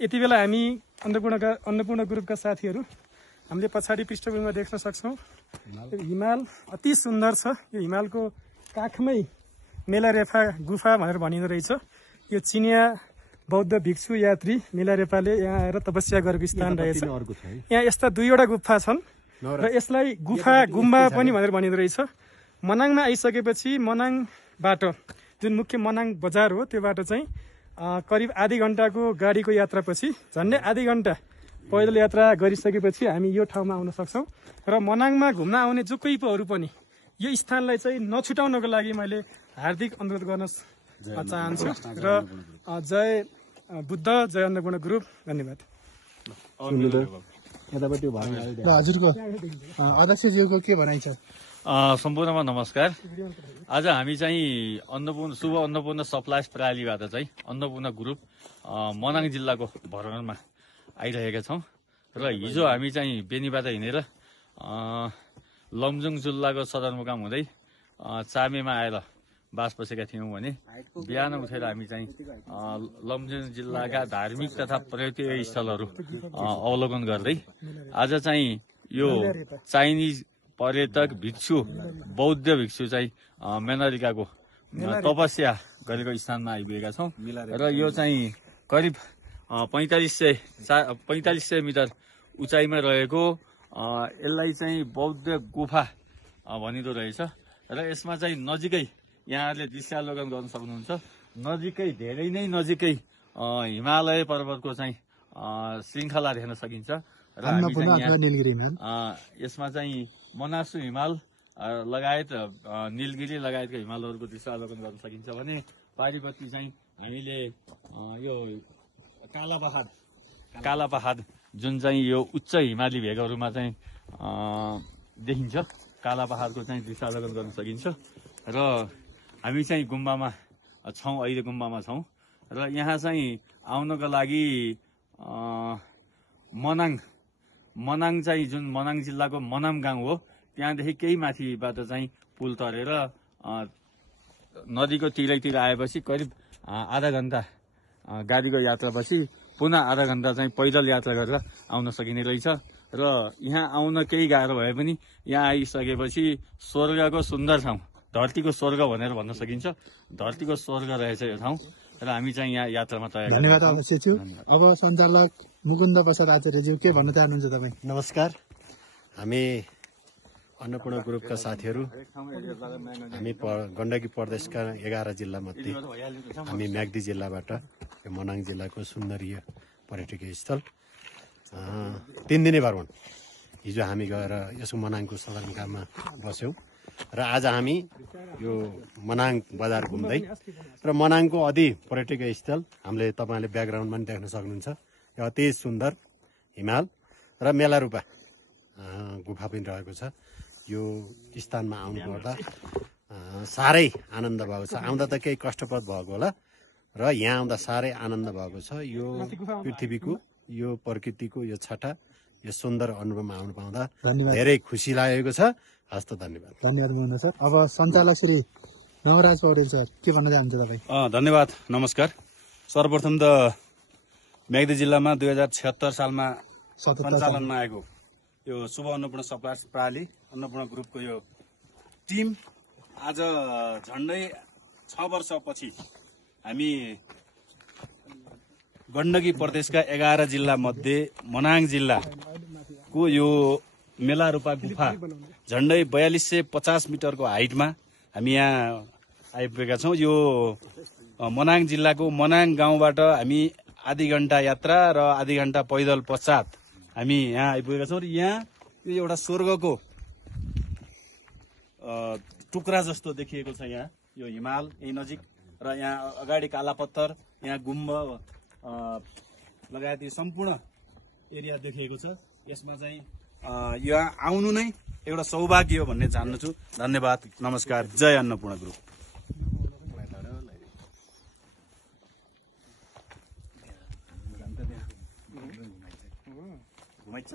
यति बेला हामी अन्नपूर्ण ग्रुपका साथीहरू हामीले पछाडि पृष्ठभूमिमा देख्न सक्छौं हिमाल अति सुन्दर छ। यो हिमालको काखमै मेलारेफा गुफा भनेर भनिँदो रहेछ। यो चिनिया बौद्ध भिक्षु यात्री मेलारेफाले यहाँ आएर तपस्या गरेको स्थान रहेछ। यहाँ यस्ता 2वटा गुफा छन् र यसलाई गुम्बा पनि भनेर भनिँदो रहेछ। मनाङमा आइसकेपछि मनाङबाट जुन मुख्य मनाङ बजार हो त्यो बाटो चाहिँ करिब आधी घण्टाको गाडीको यात्रापछि झन्डै आधी घण्टा पैदल यात्रा गरिसकेपछि हामी यो ठाउँमा आउन सक्छौं। र मनाङमा घुम्न आउने जो कोही पनि यो स्थानलाई चाहिँ नछुटाउनको लागि मैले हार्दिक अनुरोध गर्न चाहन्छु र जय बुद्ध, जय अन्नपूर्ण ग्रुप। धन्यवाद। हजुरको अध्यक्षज्यूको के भनाइ छ? सम्पूर्णमा नमस्कार। आज हामी चाहिँ शुभ अन्नपूर्ण सप्लाइज प्रणालीबाट चाहिँ अन्नपूर्ण ग्रुप मनाङ जिल्लाको भ्रमणमा आइरहेका छौं र हिजो हामी चाहिँ बेनीबाट हिँडेर लमजुङ जिल्लाको सदरमुकाम हुँदै चामेमा आएर बास बसेका थियौं भने बिहान उठेर हामी चाहिँ लमजुङ जिल्लाका धार्मिक तथा पर्यटकीय स्थलहरू अवलोकन गर्दै आज चाहिँ यो चाइनिज पर्यटक भिक्षु बौद्ध भिक्षु चाहिँ मेनरिकाको तपस्या गरेको स्थानमा आइपुगेका छौं र यो चाहिँ करिब 4500 मिटर उचाइमा रहेको यसलाई चाहिँ बौद्ध गुफा भनिँदो रहेछ र यसमा चाहिँ नजिकै यहाँहरूले दृश्यावलोकन गर्न सक्नुहुन्छ। नजिकै धेरै नै नजिकै हिमालय पर्वतको चाहिँ श्रृङ्खला देख्न सकिन्छ र यसमा चाहिँ मनासु हिमाल लगायत नीलगिरी लगायतका हिमालहरूको दृश्यावलोकन गर्न सकिन्छ भने पारिपट्टि चाहिँ हामीले यो काला पहाड जुन चाहिँ यो उच्च हिमाली भेगहरूमा चाहिँ देखिन्छ। काला पहाडको चाहिँ दृश्यावलोकन गर्न सकिन्छ र हामी चाहिँ गुम्बामा छौं, अहिले गुम्बामा छौं र यहाँ चाहिँ आउनको लागि मनाङ चाहिँ जुन मनाङ जिल्लाको मनाम गाउँ हो त्यहाँदेखि केही माथिबाट चाहिँ पुल तरेर नदीको तिरैतिर आएपछि करिब आधा घण्टा गाडीको यात्रापछि पुनः आधा घण्टा चाहिँ पैदल यात्रा गरेर आउन सकिने रहेछ र यहाँ आउन केही गाह्रो भए पनि यहाँ आइसकेपछि स्वर्गको सुन्दर ठाउँ, धरतीको स्वर्ग भनेर भन्न सकिन्छ। धरतीको स्वर्ग रहेछ यो ठाउँ र हामी चाहिँ यहाँ यात्रामा तयार। धन्यवाद अध्यक्षज्यू। अब सञ्चालक मुकुन्द प्रसाद आचार्यज्यू के भन्न चाहनुहुन्छ तपाईँ? नमस्कार। हामी अन्नपूर्ण ग्रुपका साथीहरू हामी गण्डकी प्रदेशका 11 जिल्ला मध्ये हामी म्याग्दी जिल्लाबाट यो मनाङ जिल्लाको सुन्दरीय पर्यटकीय स्थल 3 दिने भ्रमण हिजो हामी गएर यसको मनाङको सदरमुकाममा बस्यौं र आज हामी यो मनाङ बजार घुम्दै र मनाङको अति पर्यटकीय स्थल हामीले तपाईले ब्याकग्राउन्डमा पनि देख्न सक्नुहुन्छ। यो अति सुन्दर हिमाल र मेलारूपा गुफा पनि रहेको छ। यो स्थानमा आउनुपर्दा साह्रै आनन्द भएको छ। आउँदा त केही कष्टप्रद भएको होला र यहाँ आउँदा साह्रै आनन्द भएको छ। यो पृथ्वीको, यो प्रकृतिको यो छटा, यो सुन्दर अनुभवमा आउनु पाउँदा धेरै खुसी लागेको छ। हस्त धन्यवाद। धन्यवाद मुकुन्द सर। अब सञ्चालक श्री नवराज पौडेल सर के भन्न चाहनुहुन्छ तपाईँ? धन्यवाद। नमस्कार। सर्वप्रथम त म्याग्दी जिल्लामा 2076 सालमा सञ्चालनमा आएको यो शुभ अन्नपूर्ण सप्लाइज प्रणाली अन्नपूर्ण ग्रुपको यो टिम आज झन्डै 6 वर्षपछि हामी गण्डकी प्रदेशका 11 जिल्ला मध्ये मनाङ जिल्लाको यो मेलारूपा गुफा झन्डै 4250 मिटरको हाइटमा हामी यहाँ आइपुगेका छौं। यो मनाङ जिल्लाको मनाङ गाउँबाट हामी आधी घण्टा यात्रा र आधी घण्टा पैदल पश्चात हामी यहाँ आइपुगेका छौं र यहाँ यो एउटा स्वर्गको टुक्रा जस्तो देखिएको छ। यहाँ यो हिमाल यही नजिक र यहाँ अगाडि काला पत्थर, यहाँ गुम्ब लगायत सम्पूर्ण एरिया देखिएको छ। यसमा चाहिँ यहाँ आउनु नै एउटा सौभाग्य हो भन्ने चाहन्छु। धन्यवाद। नमस्कार। जय अन्नपूर्ण ग्रुप। घुमाइछ।